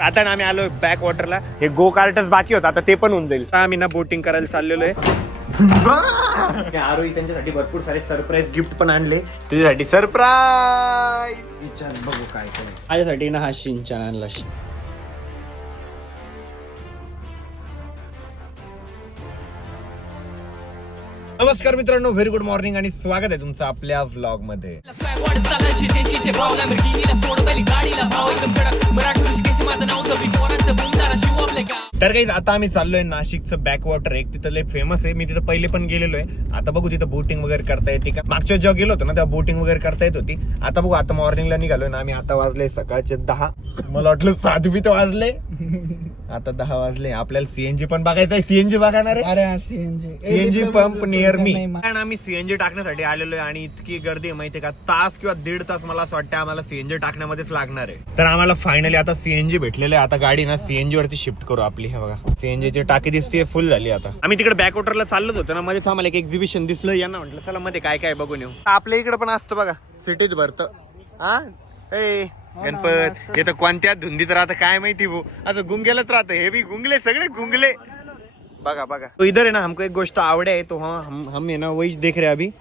आता ना आम्ही आलो बॅक वॉटरला हे गो कार्टच बाकी होतं आता ते पण होऊन जाईल. आता आम्ही ना बोटिंग करायला चाललेलो आहे. आरोही त्यांच्यासाठी भरपूर सारे सरप्राईज गिफ्ट पण आणले. तुझ्यासाठी सरप्राईज विचार बघू काय माझ्यासाठी ना हा शिंचान आणला. नमस्कार मित्रांनो व्हेरी गुड मॉर्निंग आणि स्वागत आहे तुमचं आपल्या व्लॉगमध्ये तर काही आता आम्ही चाललोय नाशिकचं बॅक वॉटर एक तिथं लय फेमस आहे. मी तिथं पहिले पण गेलेलो आहे. आता बघू तिथं बोटिंग वगैरे करता येते का? मागच्या जेव्हा गेलो होतो ना तेव्हा बोटिंग वगैरे करता येत होती. आता बघू आता मॉर्निंगला निघालोय ना आम्ही आता वाजले सकाळचे दहा. मला वाटलं सात बी तर वाजले. आता दहा वाजले. आपल्याला सीएनजी पण बघायचं आहे सीएनजी बघणार आहे. अरे सीएनजी सीएनजी पंप नियर मी आणि आम्ही सीएनजी टाकण्यासाठी आलेलो आहे आणि इतकी गर्दी आहे माहितीये का? तास किंवा दीड तास मला असं वाटतं आम्हाला सीएनजी टाकण्यामध्येच लागणार आहे. तर आम्हाला फायनली आता सीएनजी भेटलेलं आहे. आता गाडी ना सीएनजी वरती शिफ्ट करू आपली हे बघा. सीएनजी ची टाकी दिसते फुल झाली आता. आम्ही तिकडे बॅक वॉटरला चाललोच होतो ना मध्येच आम्हाला एक एक्झिबिशन दिसलं. यांना म्हटलं चला मध्ये काय काय बघून येऊ. आपल्या इकडे पण असतं बघा सिटीत भरतं. हा? ए गणपत हे तर कोणत्या धुंदीत राहतं काय माहिती भाऊ असं गुंगेलच राहतं. हे बी गुंगले सगळे गुंगले. बघा बघा. तो इधर है ना हमको एक गोष्ट आवड़े है तो हाँ हम हम है ना वही देख रहे हैं अभी।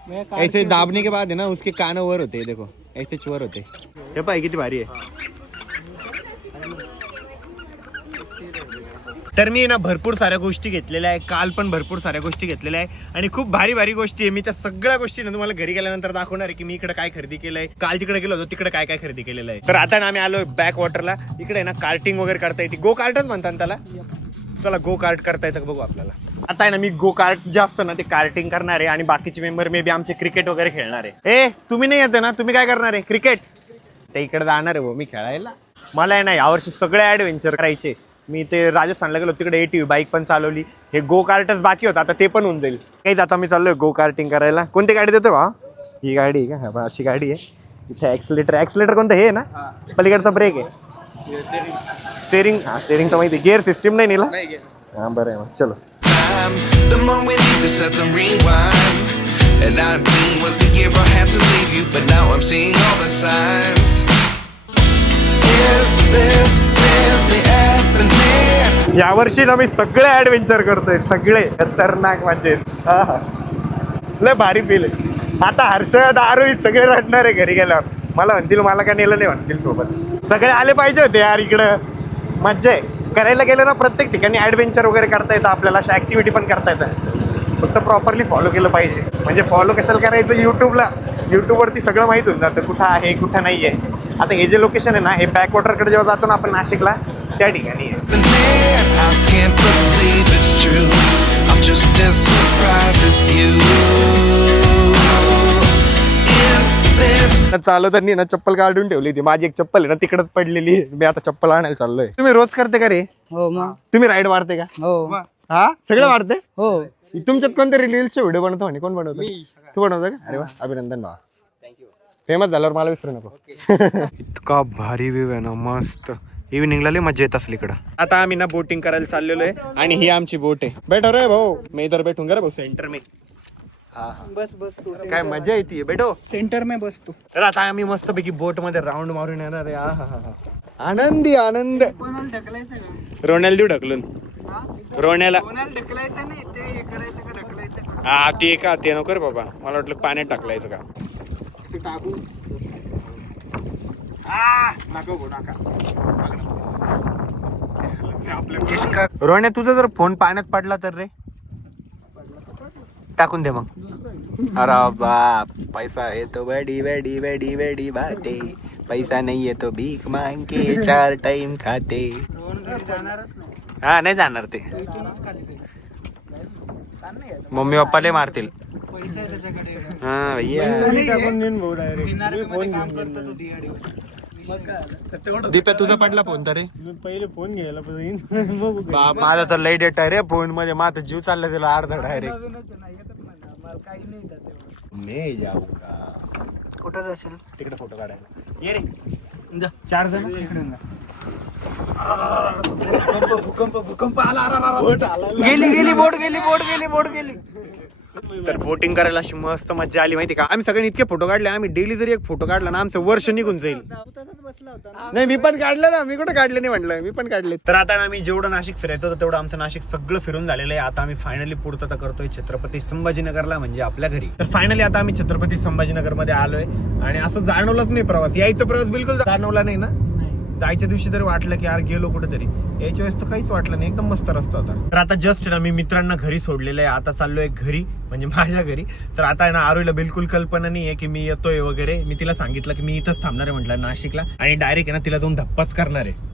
ऐसे दाबने के बाद है ना उसके कान वर होते हैं देखो। ऐसे चोर होते हे। पाय किती भारी आहे तर मी ना भरपूर साऱ्या गोष्टी घेतलेल्या आहे काल पण भरपूर साऱ्या गोष्टी घेतलेल्या आहे आणि खूप भारी भारी गोष्टी आहे. मी त्या सगळ्या गोष्टी ना तुम्हाला घरी गेल्यानंतर दाखवणार आहे की मी इकडे काय खरेदी केलंय. काल तिकडे गेलो होतो तिकडे काय काय खरेदी केलेलं आहे. तर आता ना आम्ही आलोय बॅक वॉटरला इकडे आहे ना कार्टिंग वगैरे करता येते. गो कार्टच म्हणतात त्याला. चला गो कार्ट करता येतं का बघू आपल्याला. आता आहे ना मी गो कार्ट जे असतं ना ते कार्टिंग करणार आहे आणि बाकीचे मेंबर मे बी आमचे क्रिकेट वगैरे खेळणार आहे. ए तुम्ही नाही येते ना? तुम्ही काय करणार आहे? क्रिकेट ते इकडे जाणार आहे भाऊ मी खेळायला. मला आहे ना यावर्षी सगळे ऍडव्हेंचर करायचे. मी ते राजस्थानला गेलो तिकडे एटीव्ही बाईक पण चालवली. हे गो कार्टच बाकी होतं आता ते पण होऊन जाईल. काही आता मी चाललोय गो कार्टिंग करायला. कोणती गाडी देतो बा ही गाडी आहे का? अशी गाडी आहे. इथे ऍक्सिलेटर ऍक्सिलेटर कोणतं? हे ना? पलीकडचा ब्रेक आहे. स्टेरिंग हा स्टेरिंग तर माहिती गिअर सिस्टीम नाही नेला? हा बरं आहे मग. चलो. The more we need to set them rewind. And 19 was the year I had to leave you, but now I'm seeing all the signs. Is this really happening? यावर्षी ना मी सगळे ऍडव्हेंचर करतोय. सगळे. खतरनाक म्हणजे. आहा. लय भारी फील आता हर्षद आरोही सगळे रडणार आहे घरी गेल्यावर. मला म्हणतील मला का नेलं नाही म्हणतील सोबत. सगळे आले पाहिजे होते यार इकडं. मज्जा आहे करायला गेलं ना प्रत्येक ठिकाणी ॲडव्हेंचर वगैरे करता येतं आपल्याला अशा ॲक्टिव्हिटी पण करता येतं. फक्त प्रॉपरली फॉलो केलं पाहिजे. म्हणजे फॉलो कशाला करायचं यूट्यूबला यूट्यूबवरती सगळं माहीत होऊन जातं कुठं आहे कुठं नाही आहे आता हे जे लोकेशन आहे ना हे बॅकवॉटरकडे जेव्हा जातो ना आपण नाशिकला त्या ठिकाणी आहे. चालवताना ना चप्पल काढून ठेवली होती. माझी एक चप्पल आहे ना तिकडच पडलेली आहे. मी आता चप्पल आणायला चाललोय. तुम्ही रोज करते का रे? हो मग. तुम्ही राईड मारते का? हो. हा? सगळं मारते हो. तुमच्यात कोणतरी रील्सचे व्हिडिओ बनवतो म्हणे? कोण बनवतो? तू बनवतो का? अरे वा अभिनंदन भावा. फेमस झाल्यावर मला विसरू नको. इतका भारी व्ह्यू आहे ना मस्त. इव्हिनिंगला लई मजा येत असली इकडं. आता आम्ही ना बोटिंग करायला चाललेलो आहे आणि ही आमची बोट आहे. बैठो रे भाऊ. मी इधर बैठूंगा रे भाऊ. सेंटर में. बस बस तू. काय मजा येते बैठो सेंटर में बस तू. तर आता आम्ही मस्त पैकी बोटमध्ये राऊंड मारून येणार आहे. आहाहा. आनंदी आनंद. कोणाला ढकलायचं का? रोण्याला देऊ ढकलून. रोण्याला हे हा ते का ते नको रे बाबा. मला वाटलं पाण्यात टाकलायचं का? टाकू रोण्या तुझा जर फोन पाण्यात पडला तर रे? टाकून दे मग. अरे बाप पैसा आहे तो बडी बडी बडी बडी बाते. पैसा नाही आहे तो भीक मांग के चार टाइम खाते. हा नाही जाणार ते. मम्मी पप्पाले मारतील. हा दीप्या तुझा पडला फोन तर. रे पहिले फोन घ्यायला माझा तर लई डेट आहे रे फोनमध्ये. माझा जीव चालला त्याला अर्धा डायरेक्ट नवीनच आहे ना एकच महिना मला काही नाही. मी जाऊंगा कुठं जाशील? तिकडे फोटो काढायला. ये रे. जा. चार जण इकडून जा. भूकंप भूकंप भूकंप. आला आला, आला, आला. गेली गेली बोट गेली बोट गेली बोट गेली. तर बोटिंग करायला अशी मस्त मजा आली माहिती का? आम्ही सगळ्यांनी इतके फोटो काढले आम्ही डेली जरी एक फोटो काढला ना आमचं वर्ष निघून जाईल. नाही मी पण काढलं ना मी कुठे काढले नाही म्हटलं मी पण काढले. तर आता आम्ही जेवढं नाशिक फिरायचं होतं तेवढं आमचं नाशिक सगळं फिरून झालेलं आहे. आता आम्ही फायनली पूर्तता करतोय छत्रपती संभाजीनगरला म्हणजे आपल्या घरी. तर फायनली आता आम्ही छत्रपती संभाजीनगरमध्ये आलोय. आणि असं जाणवलंच नाही प्रवास. यायचा प्रवास बिलकुल जाणवला नाही ना? जायच्या दिवशी तरी वाटलं की यार गेलो कुठेतरी. याच्या वेळेस तर काहीच वाटलं नाही. एकदम मस्त रस्ता होता. तर आता जस्ट ना मी मित्रांना घरी सोडलेलं आहे. आता चाललोय घरी. म्हणजे माझ्या घरी. तर आता आहे ना आरोईला बिलकुल कल्पना नाही आहे की मी येतोय वगैरे. मी तिला सांगितलं की मी इथंच थांबणार आहे म्हटलं नाशिकला. आणि डायरेक्ट आहे ना तिला जाऊन धप्पाच करणार आहे.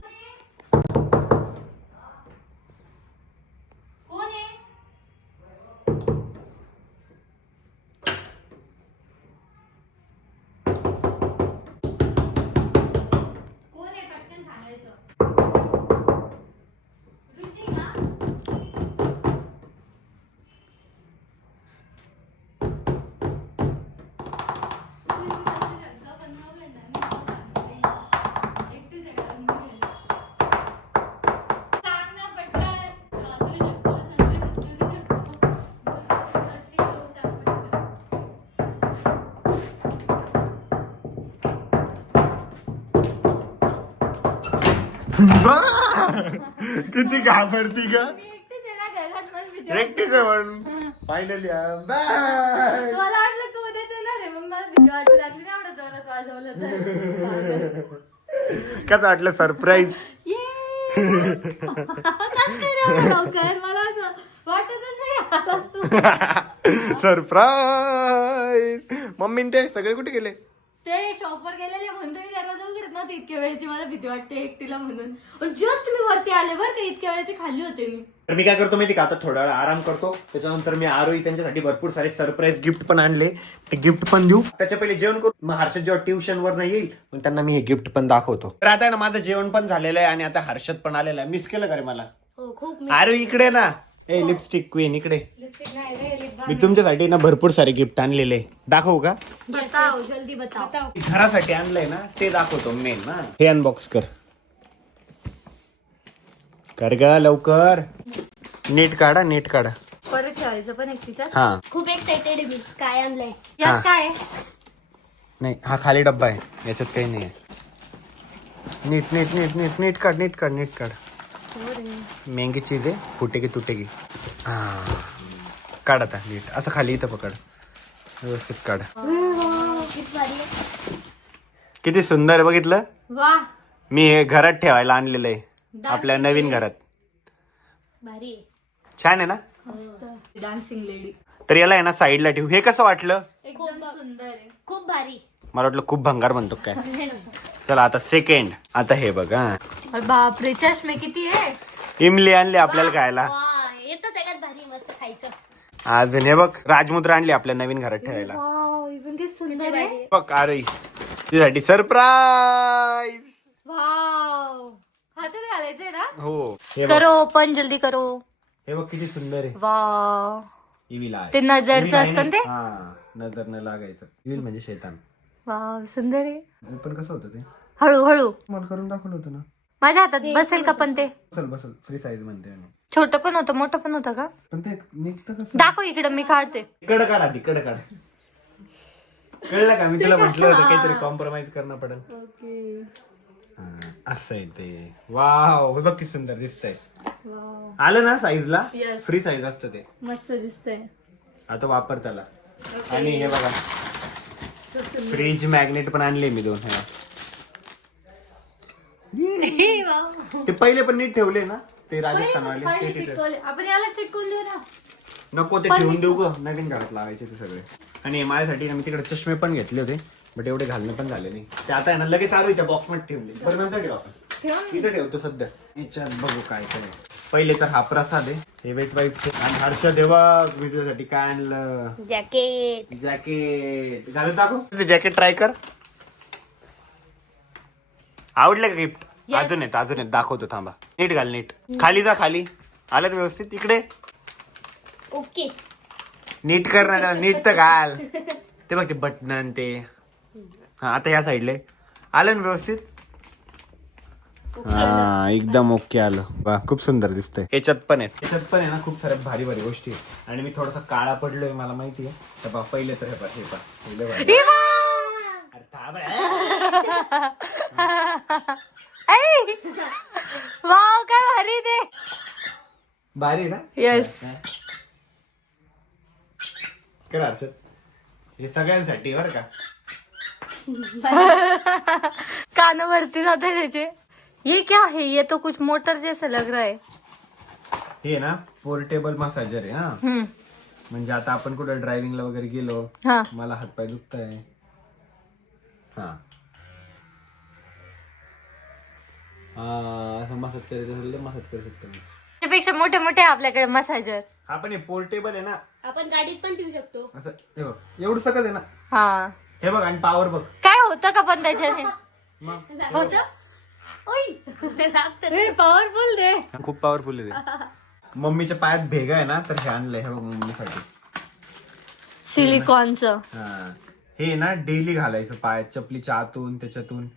किती घाबरती का एकटीच म्हणून. फायनली बाय मला वाटलं तू उद्याच येणार आहे मग मला भीती वाटू लागली ना एवढं जोरात वाजवलं तर. कसं वाटलं सरप्राईज मला असं वाटतच नाही आलास तू. सरप्राईज मम्मी ते सगळे कुठे गेले? ते शॉपवर गेलेले म्हणतो मी दरवाजा उघडत नव्हते इतक्या वेळेची. मला भीती वाटते एकटीला म्हणून. जस्ट मी वरती आले बरं का इतक्या वेळेची खाली होते मी. तर मी काय करतो माहिती का आता थोडा वेळ आराम करतो. त्याच्यानंतर मी आरोही त्यांच्यासाठी भरपूर सारे सरप्राईज गिफ्ट पण आणले. ते गिफ्ट पण देऊ. त्याच्या पहिले जेवण करू. मग हर्षद जेव्हा ट्युशन वर येईल मग त्यांना मी हे गिफ्ट पण दाखवतो. तर आता ना माझं जेवण पण झालेलं आहे आणि आता हर्षद पण आलेलं आहे. मिस केलं का रे मला? हो खूप इकडे ना. ए लिपस्टिक क्वीन इकडे. लिपस्टिक नाही रे lip balm. मी तुमच्यासाठी ना भरपूर सारे गिफ्ट आणलेले. दाखवू का? बताओ जल्दी बताओ. घरासाठी आणलंय ना ते दाखवतो मेन ना हे अनबॉक्स कर. कर ग लवकर. नीट काढा नीट काढा. परत ठेवायचं पण एक तिच्यात? हा. खूप एक्साइटेड आहे मी. काय आणलंय? हा. यात काय? आहे? नाही हा खाली डब्बा आहे. याच्यात काही नाही आहे. नीट नीट नीट नीट नीट काढ नीट काढ नीट काढ. महंगी चीज आहे फुटेगी तुटेगी. हा. काढ आता नीट. असं खाली इथं पकड. व्यवस्थित काढ. किती भारी आहे. किती सुंदर आहे बघितलं? वा. मी हे घरात ठेवायला आणलेलं आहे. आपल्या नवीन घरात. भारी छान आहे ना? डान्सिंग लेडी तर याला आहे ना साईडला ठेवू. हे कसं वाटलं? एकदम सुंदर आहे. खूप भारी. मला वाटलं खूप भंगार म्हणतो काय. चला आता सेकंड आता हे बघा बापरे चष्मे किती आहे? इमली आणली आपल्याला खायला. येतं सगळ्यात भारी मस्त खायचं. अजून हे बघ राजमुद्रा आणली आपल्या नवीन घरात ठेवायला. वाव इवन किती सुंदर आहे. बघ अरे तुझ्यासाठी सरप्राईज वाव हातात घालायचंय ना? हो. हे बघ. करो ओपन जल्दी करो. हे बघ किती सुंदर आहे. वाव. इविल ते नजरचं असतं ना ते? हा नजर न लागायचं. इविल म्हणजे शैतान. वाव सुंदर आहे. हे पण कसं होतं ते? हळू हळू मला करून दाखवलं होतं ना? माझ्या हातात बसेल का पण ते? बसल बसल. फ्री साईज म्हणते आणि छोटं पण होतं मोठं पण होतं का? पण ते निघतं कसं? दाखव इकडं मी काढते. इकडं काढ आधी इकडं काढ. कळलं का? मी तुला म्हटलं होतं काहीतरी कॉम्प्रोमाइज करणं पडेल. हा, असं आहे ते. वाव हे बघ किती सुंदर दिसतंय. आलं ना साईजला फ्री साईज असतं ते. मस्त दिसतंय. आता वापर त्याला. आणि हे बघा. फ्रीज मॅग्नेट पण आणले मी दोन हे. ते पहिले पण नीट ठेवले ना? ते राजस्थान वाले ते तिथे. आपण याला चिटकून देऊ ना. नको ते ठेवून देऊ ग. नवीन घरात लावायचे ते सगळे. आणि माझ्यासाठी ना मी तिकडे चष्मे पण घेतले होते बट एवढे घालणं पण झाले नाही. ते आता आहे ना लगेच आलो त्या बॉक्समध्ये ठेवले बरं नंतर ठेव आपण. इथं ठेवतो सध्या. याच्यात बघू काय काय पहिले तर हा प्रसाद आहे. हे वेट वाईट आणि हर्ष देवा मी तुझ्यासाठी काय आणलं? जॅकेट जॅकेट घालून दाखव. जॅकेट ट्राय कर. आवडलं का गिफ्ट अजून येत अजून येत. दाखवतो थांबा. नीट घाल नीट. खाली जा खाली. आलं ना व्यवस्थित? इकडे. ओके. नीट कर ना त्याला, नीट तर घाल. ते बघ ते बटन ते. हा आता ह्या साईडला आहे. आलं ना व्यवस्थित? हा एकदम ओके आलं. वा खूप सुंदर दिसतंय. याच्यात पण आहे याच्यात पण आहे ना खूप साऱ्या भारी भारी गोष्टी आहे आणि मी थोडासा काळा पडलोय मला माहिती आहे. तर बा पहिले तर हे पा हे भारी. अरे थांब रे. वाव काय भारी ते. भारी ना? येस कर हर्षद. हे सगळ्यांसाठी बरं का? कान भरती जाते त्याचे. ये क्या है ये तो कुछ मोटर जैसा लग रहा है. हे ना पोर्टेबल मसाजर आहे हा. हम्म. म्हणजे आता आपण कुठं ड्रायव्हिंगला वगैरे गेलो हा. मला हातपाय दुखत आहे हा हा, असं मसाज करायचं असेल तर मसाज करू शकतो मी. त्यापेक्षा मोठे मोठे आहे आपल्याकडे मसाजर. हा पण हे पोर्टेबल आहे ना. आपण गाडीत पण ठेवू शकतो. असं हे बघ एवढं सकत आहे ना. हा. हे बघ आणि पॉवर बघ. काय होतं का पण त्याच्याने? मग? होत? पॉवरफुल दे. खूप पॉवरफुल आहे ते. मम्मीच्या पायात भेगा आहे ना तर हे आणलंय. हे बघ मम्मीसाठी. सिलिकॉनचं. हा. हे ना डेली घालायचं पायात चपलीच्या आतून त्याच्यातून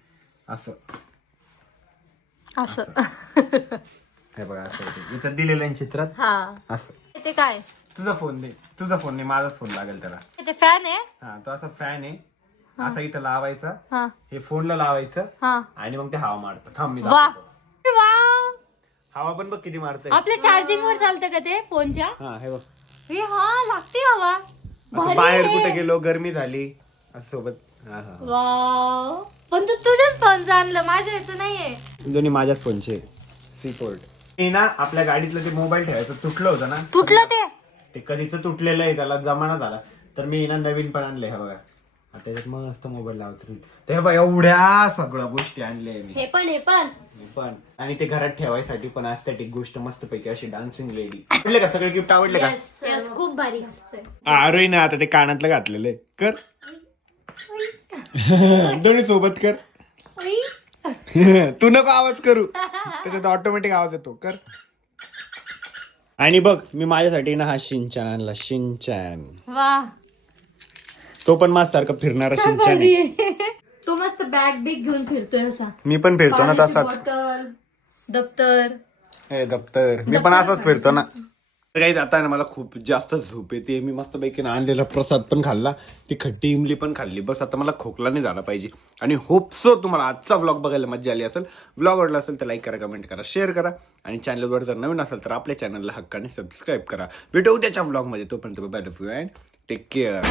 असं. असं. हे बघा असं. याच्यात दिलेलं आहे चित्रात? हा. असं. ते काय? तुझा फोन दे. तुझा फोन नाही माझाच फोन लागेल त्याला. ते फॅन आहे? हा तो असा फॅन आहे. असा इथं लावायचा. हा. हे फोनला लावायचं. हा. आणि मग ते हवा मारतं. थांब मी वा. दाखवतो. वा. हवा पण बघ किती मारतंय. आपल्या चार्जिंग वर चालतं का ते फोनच्या हा हे बघ. हे हा लागते हवा. असं भारी बाहेर आहे. कुठे गेलो गरमी झाली. असं सोबत. हा हा. वाव. पण तू तुझ्याच फोनचं आणलं. माझ्या याचं नाहीये. दोन्ही माझ्याच फोनचे सी पोर्ट हे ना आपल्या गाडीतलं ते मोबाईल ठेवायचं. तुटलं होतं ना. तुटलं ते? ते कधीच तुटलेलं आहे त्याला जमाना झाला. तर मी ना नवीन पण आणले हे बघा. आता त्याच्यात मस्त मोबाईल लावत राहील. ते बघा एवढ्या सगळ्या गोष्टी आणल्या मी. हे पण हे पण. मी पण. आणि ते घरात ठेवायसाठी पण ॲस्थेटिक गोष्ट मस्त पैकी अशी डान्सिंग लेडी आवडले का? सगळे गिफ्ट आवडले का? खूप भारी. असतंय आरोही ना आता ते कानातलं घातलेलं आहे. कर. दोन्ही सोबत कर. तू नको आवाज करू. त्याच्यात ऑटोमॅटिक आवाज येतो. कर. आणि बघ मी माझ्यासाठी ना हा शिंचान आणला. शिंचान. वा. तो पण माझ सारखा फिरणारा आहे. तो मस्त बॅग बिग घेऊन फिरतोय असा. मी पण फिरतो ना पाण्याची तसाच. बॉटल दप्तर. हे दप्तर. मी पण असाच फिरतो ना. काही आता ना मला खूप जास्त झोप येते. मी मस्तपैकी आणलेला प्रसाद पण खाल्ला. ती खट्टी इमली पण खाल्ली. बस आता मला खोकला नाही झाला पाहिजे. आणि होप सो तुम्हाला आजचा व्लॉग बघायला मजा आली असेल. व्लॉग आवडला असेल तर लाईक करा कमेंट करा शेअर करा. आणि चॅनलवर जर नवीन असेल तर आपल्या चॅनलला हक्काने सबस्क्राईब करा. भेटू त्याच्या व्लॉगमध्ये तोपर्यंत बाय अँड टेक केअर